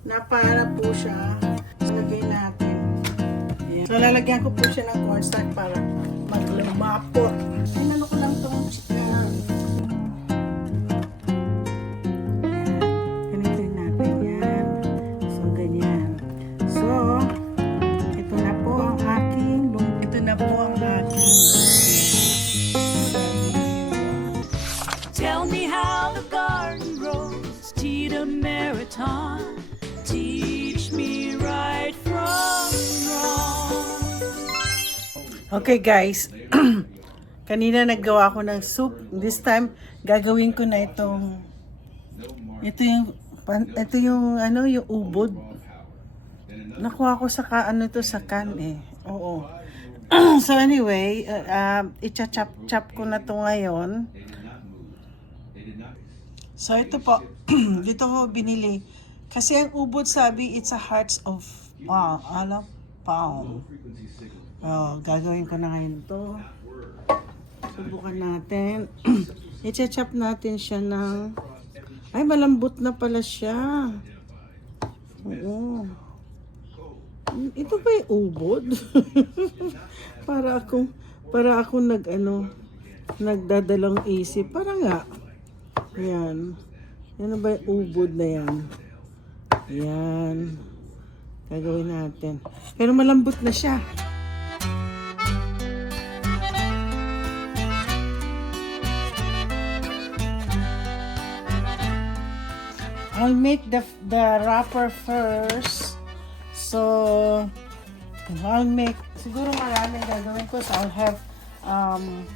na para po siya. Lagay natin. Ayan. So, lalagyan ko po siya ng cornstarch para maglumapot. Inano ko lang itong chicken. Ganito natin yan. So, ganyan. So, ito na po ang aking lumpia. Ito na po ang aking lumpia. Tell me how the garden grows, Tita Meriton. Teach me right from wrong. Okay guys, kanina naggawa ko ng soup. This time, gagawin ko na ito yung ano, yung ubod. Nakuha ko sa sa can eh. Oo. So anyway, icha-chop ko na to ngayon. So ito po, dito ko binili. Kasi ang ubod sabi, it's a hearts of palm. Oh, gagawin ko na ngayon to. Subukan natin. I-chop natin siya ng... Ay, malambot na pala siya. Oo. Ito ba yung ubod? para akong nagdadalang isip. Para nga. Ayan. Yan ba yung ubod na yan? Ayan. Gagawin natin. Pero malambot na siya. I'll make the wrapper first. So, I'll make, siguro maraming gagawin ko. So, I'll have,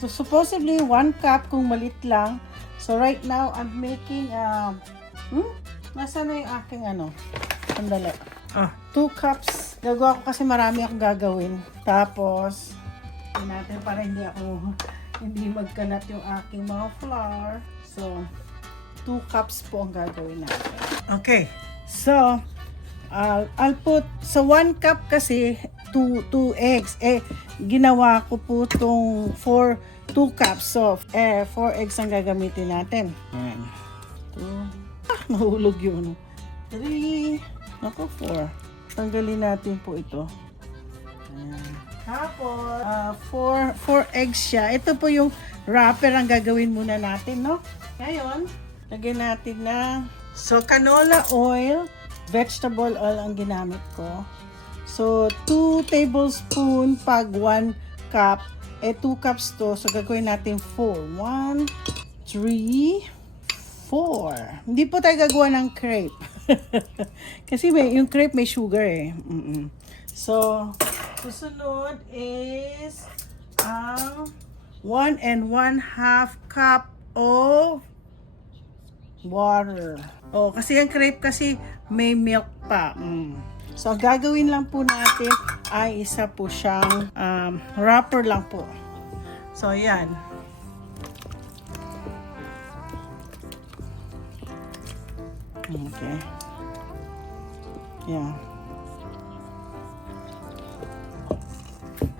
so supposedly 1 cup kung malit lang. So, right now, I'm making, nasaan na yung aking sandali. 2 cups. Gagawa ko kasi marami akong gagawin. Tapos, natin para hindi magkalat yung aking mga flour. So, 2 cups po ang gagawin natin. Okay. So, I'll put, sa 1 cup kasi, 2 eggs. Ginawa ko po itong 2 cups. So, 4 eggs ang gagamitin natin. Ayan. 2. Nahulog yun. 3. Ako, 4. Tanggalin natin po ito. Ayan. Tapos, 4 eggs siya. Ito po yung wrapper ang gagawin muna natin, no? Ngayon, lagyan natin na canola oil, vegetable oil ang ginamit ko. So, 2 tablespoon pag 1 cup. 2 cups to. So, gagawin natin 4. 1, 3, 4. Hindi po tayo gagawa ng crepe. Kasi yung crepe may sugar eh. So, susunod is 1 and 1/2 cup of water. Oh, kasi ang crepe kasi may milk pa. So, ang gagawin lang po natin ay isa po siyang wrapper lang po. So, yan. Okay. Yan.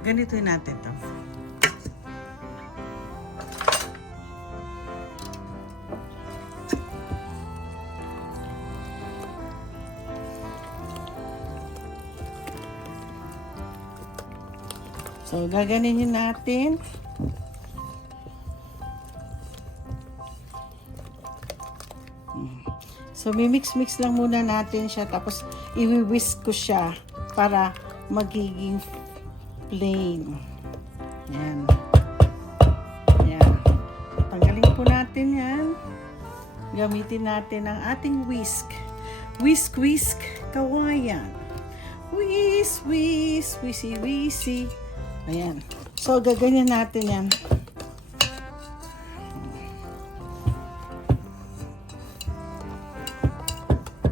Ganito natin to. So, gaganinin natin. So, mimix-mix lang muna natin siya. Tapos, i-whisk ko siya para magiging plain. Yan. Yan. Tanggalin po natin yan. Gamitin natin ang ating whisk. Whisk, whisk, kawayan. Whisk, whisk, whisk, whisk. Ayan. So, gaganyan natin yan.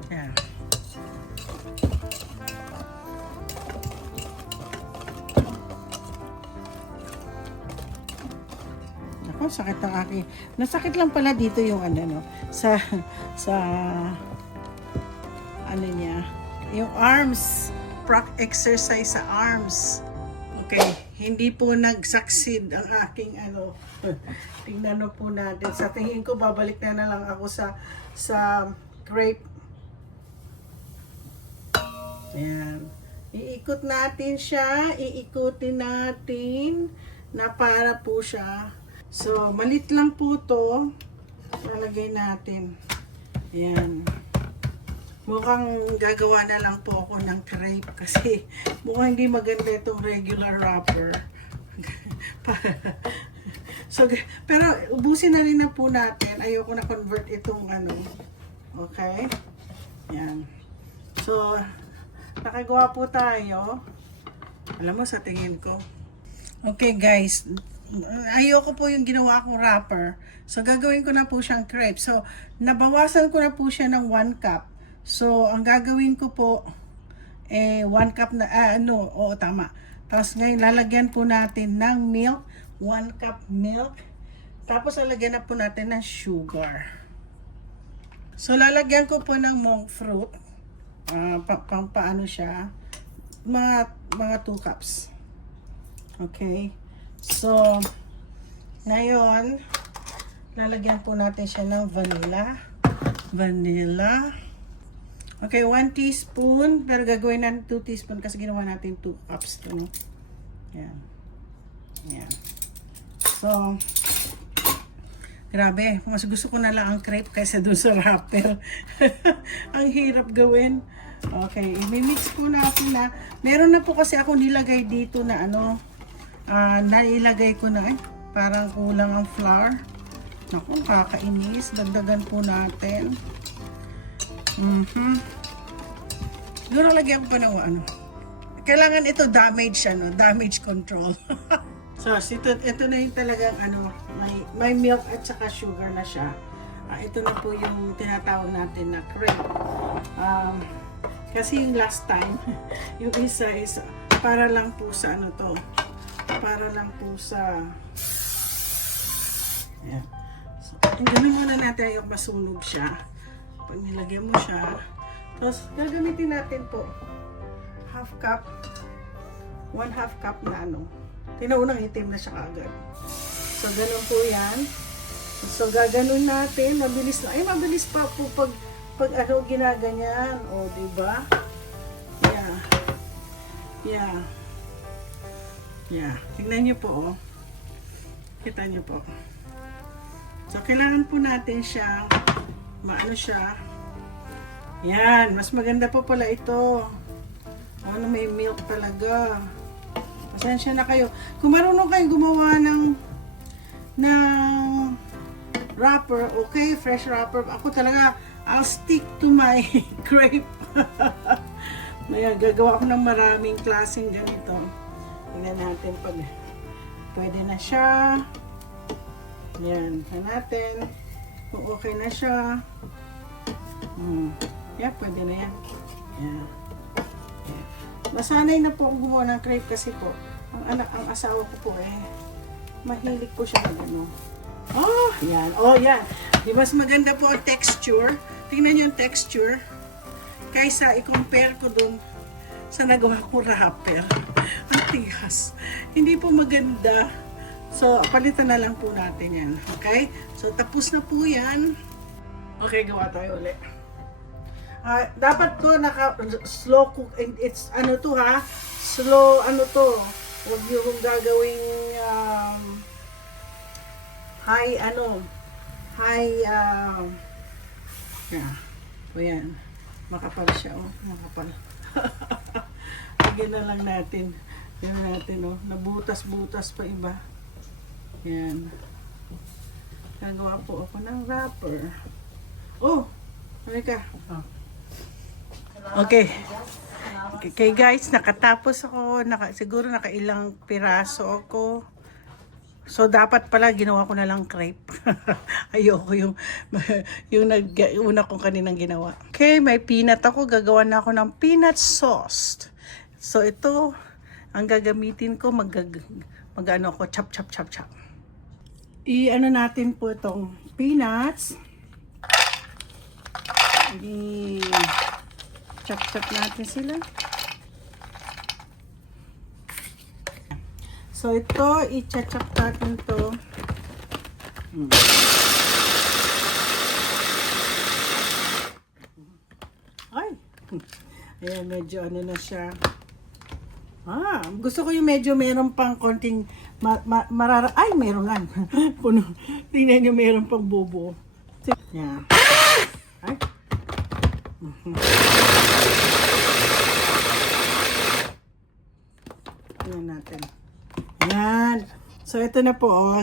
Ayan. Ako, sakit ang aking. Nasakit lang pala dito yung sa niya. Yung arms. Exercise sa arms. Okay, hindi po nag-succeed ang aking tingnan po natin. Sa tingin ko, babalik na lang ako sa crepe. Ayan. Iikot natin siya. Iikutin natin na para po siya. So, malit lang po to. Lalagay natin. Ayan. Mukhang gagawa na lang po ako ng crepe kasi mukhang hindi maganda itong regular wrapper. So, pero ubusin na rin na po natin. Ayoko na convert itong ano. Okay? Yan. So, nakagawa po tayo. Alam mo, sa tingin ko. Okay guys, ayoko po yung ginawa kong wrapper. So, gagawin ko na po siyang crepe. So, nabawasan ko na po siya ng 1 cup. So, ang gagawin ko po, 1 cup na, oo, tama. Tapos ngayon, lalagyan po natin ng milk. 1 cup milk. Tapos, lalagyan na po natin ng sugar. So, lalagyan ko po ng monk fruit. Paano siya? Mga 2 cups. Okay. So, ngayon, lalagyan po natin siya ng vanilla. Okay, 1 teaspoon. Pero gagawin natin 2 teaspoon kasi ginawa natin 2 cups. No? Yan. Yan. So, grabe. Mas gusto ko na lang ang crepe kaysa doon sa wrapper. Ang hirap gawin. Okay, i-mix po natin na. Meron na po kasi ako nilagay dito na nailagay ko na parang kulang ang flour. Naku, kakainis. Dagdagan po natin. Siguro lagyan ko pa ng Kailangan ito damage damage control. So, ito na yung talagang may milk at saka sugar na siya. Ito na po yung tinatawag natin na crepe. Kasi yung last time, yung isa is para lang po sa para lang po sa yan. So, ganun muna natin yung masunog siya. Pag nilagyan mo siya, tapos gagamitin natin po 1/2 cup na tinaunang itim na siya agad. So, ganun po yan. So, gaganon natin. Mabilis na. Mabilis pa po pag ginaganyan. O, diba? Yeah. Tingnan nyo po, Kita nyo po. So, kailangan po natin siya siya. Yan. Mas maganda po pala ito. May milk talaga. Pasensya na kayo. Kung marunong kayo gumawa ng wrapper, okay, fresh wrapper. Ako talaga, I'll stick to my crepe. Maya, gagawa ko ng maraming klaseng ganito. Tingnan natin pag pwede na siya. Yan, tingnan natin. Kung okay na siya. Yeah, pwede na yan. Yeah. Nasanay na po akong gumawa ng crepe kasi po, ang asawa ko po mahilig po siya na yan. Yan. Di mas maganda po ang texture. Tingnan niyo yung texture. Kaysa i-compare ko dun sa nagawa kong wrapper. Ang tigas. Hindi po maganda. So, palitan na lang po natin yan. Okay? So, tapos na po yan. Okay, gawa tayo ulit. Dapat to slow cook, and it's slow huwag niyo kong gagawing high yan, makapal siya makapal. Lagyan na lang natin nabutas-butas pa iba. Yan, gagawa po ako ng wrapper. Halika. Okay guys, nakatapos ako. Siguro nakailang piraso ako. So, dapat pala ginawa ko na lang crepe. Ayoko yung una kong kaninang ginawa. Okay, may peanut ako. Gagawa na ako ng peanut sauce. So, ito, ang gagamitin ko, ako, chop. Natin po itong peanuts. Chop natin sila. So, ito, i-chop natin to. Ayan, medyo ano na siya. Gusto ko yung medyo meron pang konting ay, meron nga. Puno. Tingnan nyo, meron pang bubo. Yan. Ay. Tingnan natin. Yan. So, ito na po.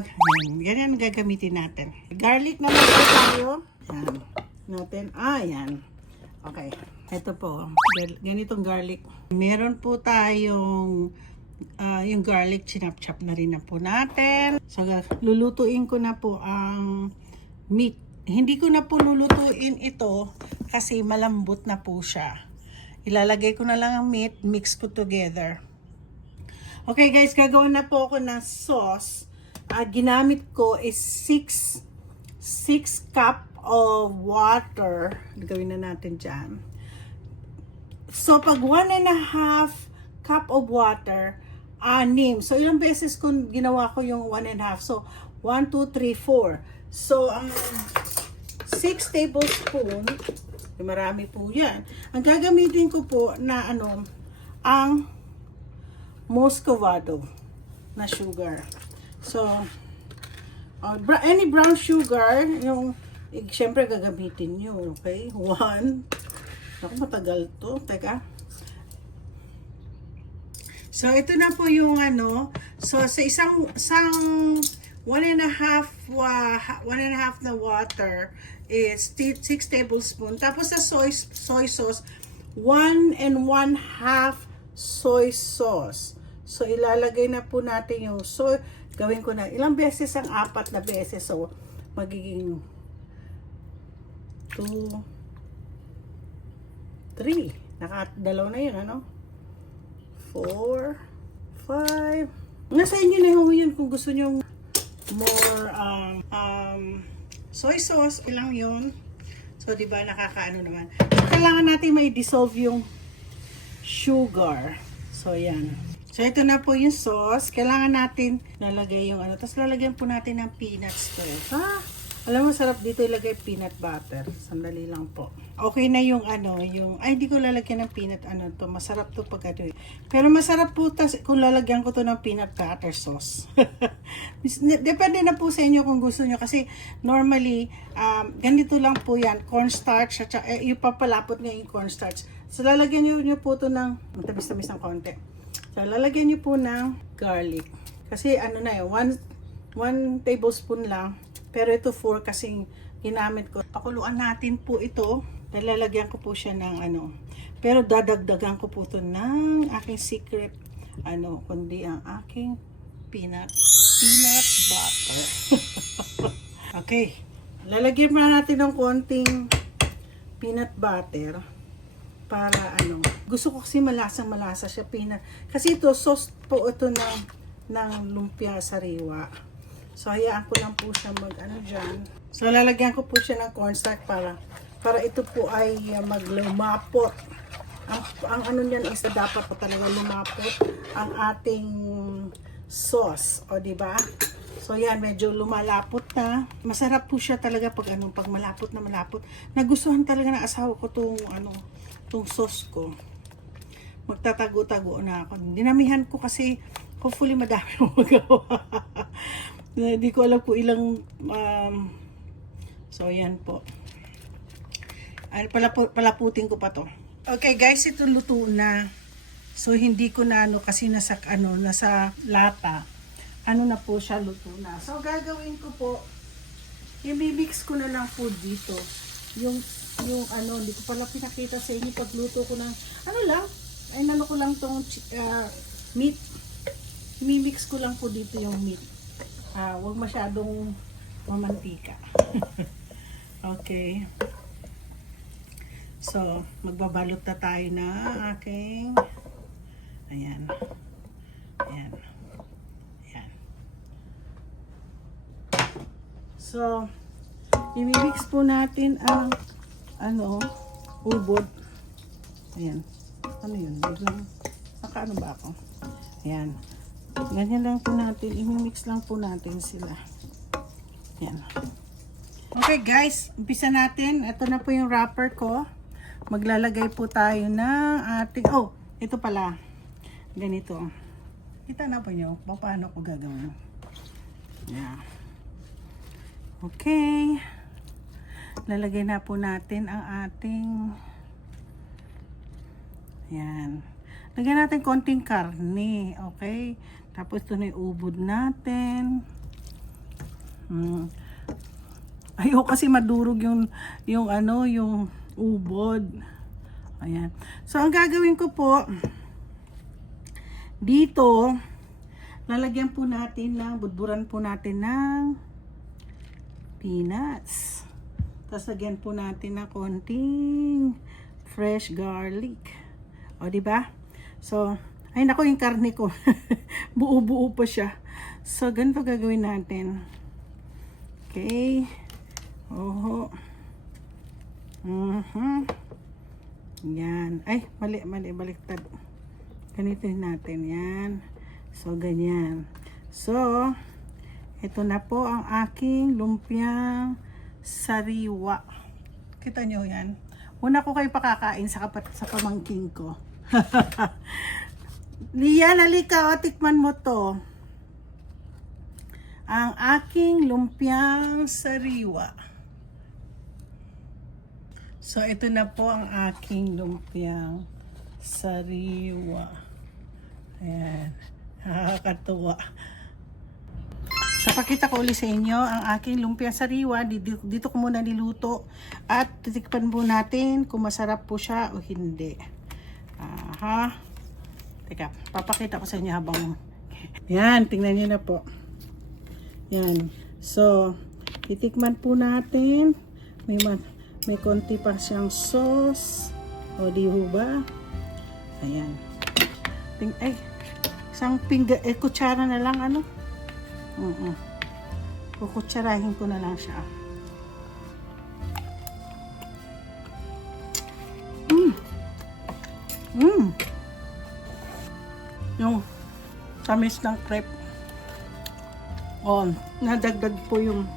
Ganyan gagamitin natin. Garlic naman po tayo. Yan. Natin. Yan. Okay. Ito po. Ganitong garlic. Meron po tayong yung garlic. Chinap-chop na rin na po natin. So, lulutuin ko na po ang meat. Hindi ko na po lulutuin ito kasi malambot na po siya. Ilalagay ko na lang ang meat. Mix ko together. Okay guys, gagawin na po ako ng sauce. Ginamit ko is 6 cup of water. Gawin na natin dyan. So, pag 1.5 cup of water, 6. So, ilang beses ko ginawa ko yung 1.5. So, 1, 2, 3, 4. So, ang 6 tablespoon, marami po yan. Ang gagamitin ko po na ang Muscovado na sugar. So, any brown sugar, yung, syempre gagamitin nyo, okay? 1. Ako, matagal to. Teka. So, ito na po yung So, sa isang 1.5 na water is 6 tablespoon. Tapos sa soy sauce, 1 1/2 soy sauce. So, ilalagay na po natin yung soy. Gawin ko na. Ilang beses ang 4 na beses. So, magiging 2, 3. Nakadalaw na yun, 4, 5. Nasa inyo na yun kung gusto nyo more soy sauce. Ilang yun. So, diba, nakakaano naman. So, kailangan natin may dissolve yung sugar. So, yan. So, ito na po yung sauce. Kailangan natin lalagay yung Tapos, lalagyan po natin ng peanuts to. Alam mo, sarap dito ilagay peanut butter. Sandali lang po. Okay na yung ay, hindi ko lalagyan ng peanut, to. Masarap to pag Pero masarap po kung lalagyan ko to ng peanut butter sauce. Depende na po sa inyo kung gusto nyo. Kasi, normally, ganito lang po yan. Cornstarch, yung papalapot nga yung cornstarch. So, lalagyan nyo po to ng, tamis-tamis ng konti. So, lalagyan nyo po ng garlic. Kasi, 1 tablespoon lang. Pero ito 4 kasing ginamit ko. Pakuluan natin po ito. Lalagyan ko po siya ng Pero dadagdagan ko po ito ng aking secret, kundi ang aking peanut butter. Okay. Lalagyan pa natin ng konting peanut butter. Para gusto ko kasi malasa siya peanut. Kasi ito, sauce po ito ng lumpia sariwa. So, hayaan ko lang po siya dyan. So, lalagyan ko po siya ng cornstarch para ito po ay maglumapot. Ang niyan is dapat po talaga lumapot ang ating sauce. O, diba? So, yan, medyo lumalapot na. Masarap po siya talaga pag malapot na malapot. Nagustuhan talaga ng asawa ko tong sauce ko. Magtatago-tago na ako. Dinamihan ko kasi hopefully madami akong magawa. Hindi ko alam kung ilang so yan po. Palaputin ko pa to. Okay guys, ito luto na. So hindi ko na kasi nasa lata. Na po siya, luto na. So gagawin ko po, i-mix ko na lang po dito. Yung hindi ko pala pinakita sa inyo pagluto ko ng ko lang tong meat. Mi-mix ko lang po dito yung meat. Huwag masyadong mamantika. Okay. So, magbabalot na tayo na aking ayan. So, i-mix po natin ang ubod. Ayan. Yun? Biglang, nakaano ba ako? Ayan. Ganyan lang po natin. I-mix lang po natin sila. Ayan. Okay guys, umpisa natin. Ito na po yung wrapper ko. maglalagay po tayo ng ating, oh, ito pala. Ganito. Kita na po nyo kung paano ko gagawin. Yeah. Okay. Lalagay na po natin ang ating, yan. Lagyan natin konting karne, okay? Tapos ito na yung ubod natin. Ayaw kasi madurog yung ano, yung ubod. Ayan. So, ang gagawin ko po, dito, lalagyan po natin budburan po natin ng peanuts. Tapos lagyan po natin ng konting fresh garlic. O, diba? So, ay nako yung karne ko. Buo-buo pa siya. So, ganito gagawin natin. Okay. Oho. Yan. Ay, mali, baliktad. Ganito natin. Yan. So, ganyan. So, ito na po ang aking lumpiang sariwa. Kita nyo yan? Una ko kayo pakakain sa pamangking ko. Lian, halika, o, tikman mo to. Ang aking lumpiang sariwa. So, ito na po ang aking lumpiang sariwa. Ayan. Nakakatuwa. So, pakita ko ulit sa inyo ang aking lumpiang sariwa. Dito ko muna niluto. At titikpan po natin kung masarap po siya o hindi. Aha. Teka, papakita ko sa inyo habang... Yan, tingnan nyo na po. Yan. So, titikman po natin. May konti pa siyang sauce. O, di ba? Ayan. Ay, isang kutsara na lang, ano? Kukutsarahin ko na lang siya. Yung tamis ng crepe. Oh, nadagdag po yung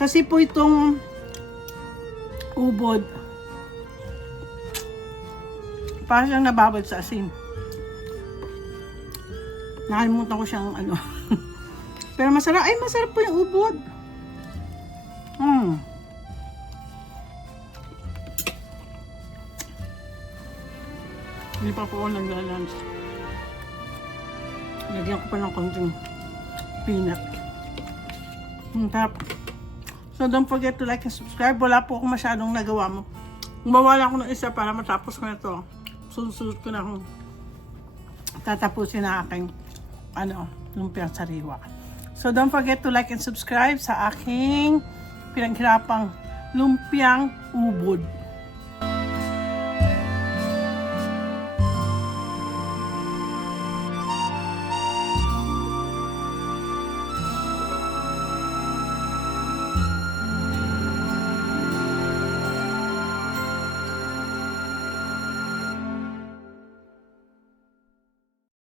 kasi po itong ubod parang siyang nababad sa asin. Nakalimutan ko siyang ano. Pero masarap. Ay, masarap po yung ubod. Hindi pa po ako naglalunch. Lagyan ko pa ng konting peanut. Tap. So, don't forget to like and subscribe. Wala po akong masyadong nagawa mo. Umawala ako ng isa para matapos ko na ito. Susunod ko na akong tatapusin na aking lumpiang sariwa. So, don't forget to like and subscribe sa aking pinaghirapang lumpiang ubod.